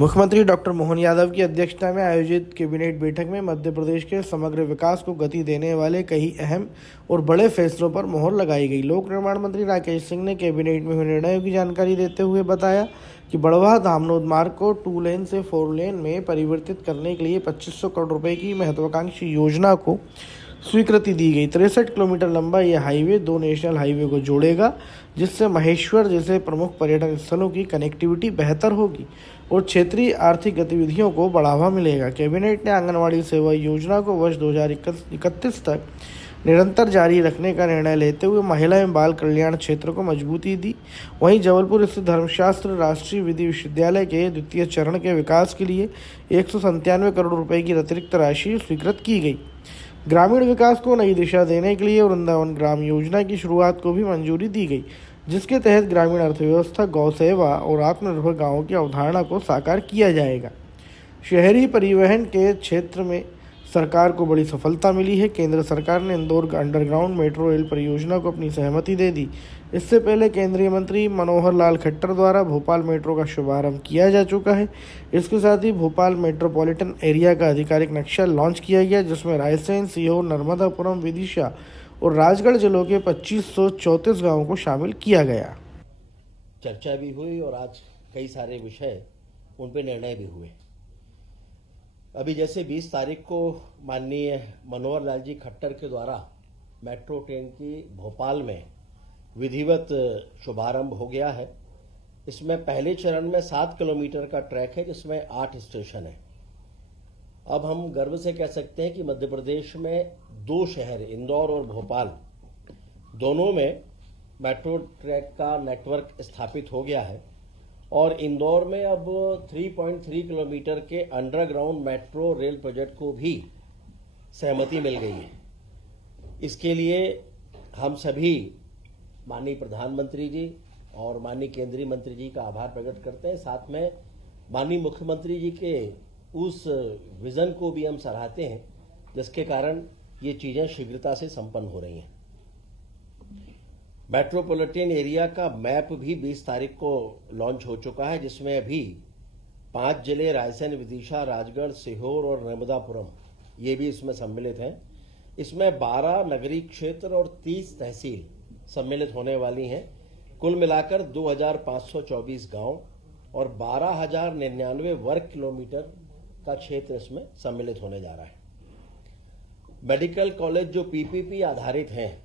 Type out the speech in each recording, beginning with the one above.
मुख्यमंत्री डॉक्टर मोहन यादव की अध्यक्षता में आयोजित कैबिनेट बैठक में मध्य प्रदेश के समग्र विकास को गति देने वाले कई अहम और बड़े फैसलों पर मोहर लगाई गई। लोक निर्माण मंत्री राकेश सिंह ने कैबिनेट में हुए निर्णयों की जानकारी देते हुए बताया कि बड़वाह धामनोद मार्ग को 2 लेन से 4 लेन में परिवर्तित करने के लिए 2500 करोड़ रुपए की महत्वाकांक्षी योजना को स्वीकृति दी गई। 63 किलोमीटर लंबा यह हाईवे 2 नेशनल हाईवे को जोड़ेगा, जिससे महेश्वर जैसे प्रमुख पर्यटन स्थलों की कनेक्टिविटी बेहतर होगी और क्षेत्रीय आर्थिक गतिविधियों को बढ़ावा मिलेगा। कैबिनेट ने आंगनवाड़ी सेवा योजना को वर्ष 2031 तक निरंतर जारी रखने का निर्णय लेते हुए महिला एवं बाल कल्याण क्षेत्र को मजबूती दी। वहीं जबलपुर स्थित धर्मशास्त्र राष्ट्रीय विधि विश्वविद्यालय के द्वितीय चरण के विकास के लिए 197 करोड़ रुपए की अतिरिक्त राशि स्वीकृत की गई। ग्रामीण विकास को नई दिशा देने के लिए वृंदावन ग्राम योजना की शुरुआत को भी मंजूरी दी गई, जिसके तहत ग्रामीण अर्थव्यवस्था, गौ सेवा और आत्मनिर्भर गांवों की अवधारणा को साकार किया जाएगा। शहरी परिवहन के क्षेत्र में सरकार को बड़ी सफलता मिली है। केंद्र सरकार ने इंदौर अंडरग्राउंड मेट्रो रेल परियोजना को अपनी सहमति दे दी। इससे पहले केंद्रीय मंत्री मनोहर लाल खट्टर द्वारा भोपाल मेट्रो का शुभारंभ किया जा चुका है। इसके साथ ही भोपाल मेट्रोपॉलिटन एरिया का आधिकारिक नक्शा लॉन्च किया गया, जिसमें रायसेन, सीहोर, नर्मदापुरम, विदिशा और राजगढ़ जिलों के 2534 गाँवों को शामिल किया गया। चर्चा भी हुई और आज कई सारे विषय उन पे निर्णय भी हुए। अभी जैसे 20 तारीख को माननीय मनोहर लाल जी खट्टर के द्वारा मेट्रो ट्रेन की भोपाल में विधिवत शुभारंभ हो गया है। इसमें पहले चरण में 7 किलोमीटर का ट्रैक है, जिसमें 8 स्टेशन है। अब हम गर्व से कह सकते हैं कि मध्य प्रदेश में 2 शहर इंदौर और भोपाल दोनों में मेट्रो ट्रैक का नेटवर्क स्थापित हो गया है और इंदौर में अब 3.3 किलोमीटर के अंडरग्राउंड मेट्रो रेल प्रोजेक्ट को भी सहमति मिल गई है। इसके लिए हम सभी माननीय प्रधानमंत्री जी और माननीय केंद्रीय मंत्री जी का आभार प्रकट करते हैं। साथ में माननीय मुख्यमंत्री जी के उस विजन को भी हम सराहते हैं, जिसके कारण ये चीजें शीघ्रता से संपन्न हो रही हैं। मेट्रोपॉलिटन एरिया का मैप भी 20 तारीख को लॉन्च हो चुका है, जिसमें अभी 5 जिले रायसेन, विदिशा, राजगढ़, सीहोर और नर्मदापुरम ये भी इसमें सम्मिलित हैं। इसमें 12 नगरीय क्षेत्र और 30 तहसील सम्मिलित होने वाली हैं। कुल मिलाकर 2524 गांव और 12,099 वर्ग किलोमीटर का क्षेत्र इसमें सम्मिलित होने जा रहा है। मेडिकल कॉलेज जो पीपीपी आधारित हैं,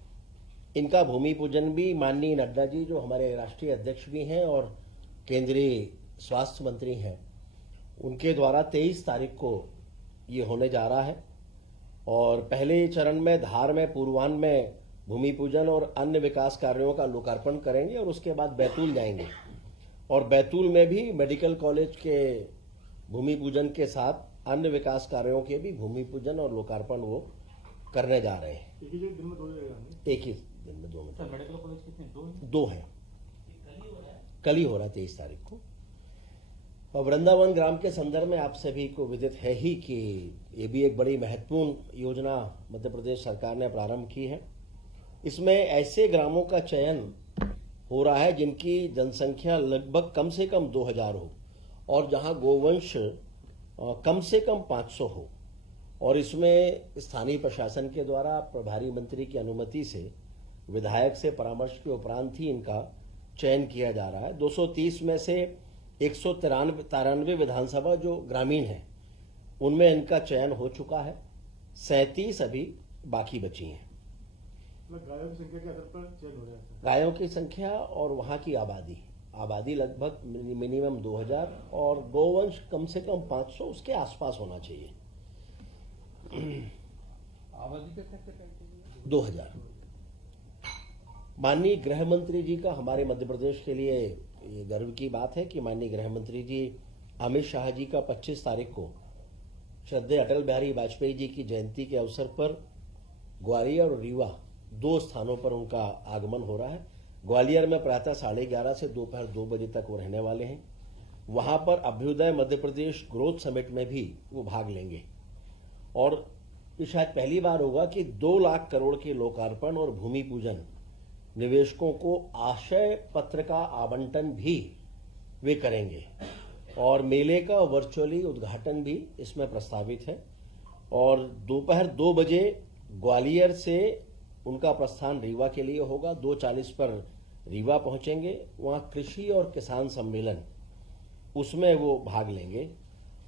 इनका भूमि पूजन भी माननीय नड्डा जी, जो हमारे राष्ट्रीय अध्यक्ष भी हैं और केंद्रीय स्वास्थ्य मंत्री हैं, उनके द्वारा 23 तारीख को ये होने जा रहा है। और पहले चरण में धार में, पूर्वान में भूमि पूजन और अन्य विकास कार्यों का लोकार्पण करेंगे और उसके बाद बैतूल जाएंगे और बैतूल में भी मेडिकल कॉलेज के भूमि पूजन के साथ अन्य विकास कार्यों के भी भूमि पूजन और लोकार्पण वो करने जा रहे हैं। एक ही दिन में 2 मेडिकल कॉलेज कितने? 2 हैं। कल ही हो रहा है 23 तारीख को। और वृंदावन ग्राम के संदर्भ में आप सभी को विदित है ही कि ये भी एक बड़ी महत्वपूर्ण योजना मध्य प्रदेश सरकार ने प्रारंभ की है। इसमें ऐसे ग्रामों का चयन हो रहा है जिनकी जनसंख्या लगभग कम से कम 2000 हो और जहां गोवंश कम से कम 500 हो, और इसमें स्थानीय प्रशासन के द्वारा प्रभारी मंत्री की अनुमति से, विधायक से परामर्श के उपरांत ही इनका चयन किया जा रहा है। 230 में से 193 विधानसभा जो ग्रामीण है उनमें इनका चयन हो चुका है। 37 अभी बाकी बची हैं। गायों की संख्या के आधार पर चयन हो रहा है। गायों की संख्या और वहां की आबादी लगभग मिनिमम 2000 और गोवंश कम से कम 500 उसके आसपास होना चाहिए। आबादी का 2000। माननीय गृह मंत्री जी का हमारे मध्य प्रदेश के लिए ये गर्व की बात है कि माननीय गृह मंत्री जी अमित शाह जी का 25 तारीख को श्रद्धेय अटल बिहारी वाजपेयी जी की जयंती के अवसर पर ग्वालियर और रीवा 2 स्थानों पर उनका आगमन हो रहा है। ग्वालियर में प्रातः 11:30 से दोपहर 2 बजे तक वो रहने वाले हैं। वहां पर अभ्युदय मध्य प्रदेश ग्रोथ समिट में भी वो भाग लेंगे और ये शायद पहली बार होगा कि 2 लाख करोड़ के लोकार्पण और भूमि पूजन, निवेशकों को आशय पत्र का आवंटन भी वे करेंगे। और मेले का वर्चुअली उद्घाटन भी इसमें प्रस्तावित है। और दोपहर 2 बजे ग्वालियर से उनका प्रस्थान रीवा के लिए होगा। 2:40 पर रीवा पहुंचेंगे। वहां कृषि और किसान सम्मेलन, उसमें वो भाग लेंगे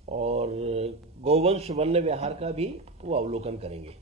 और गौवंश वन्य विहार का भी वो अवलोकन करेंगे।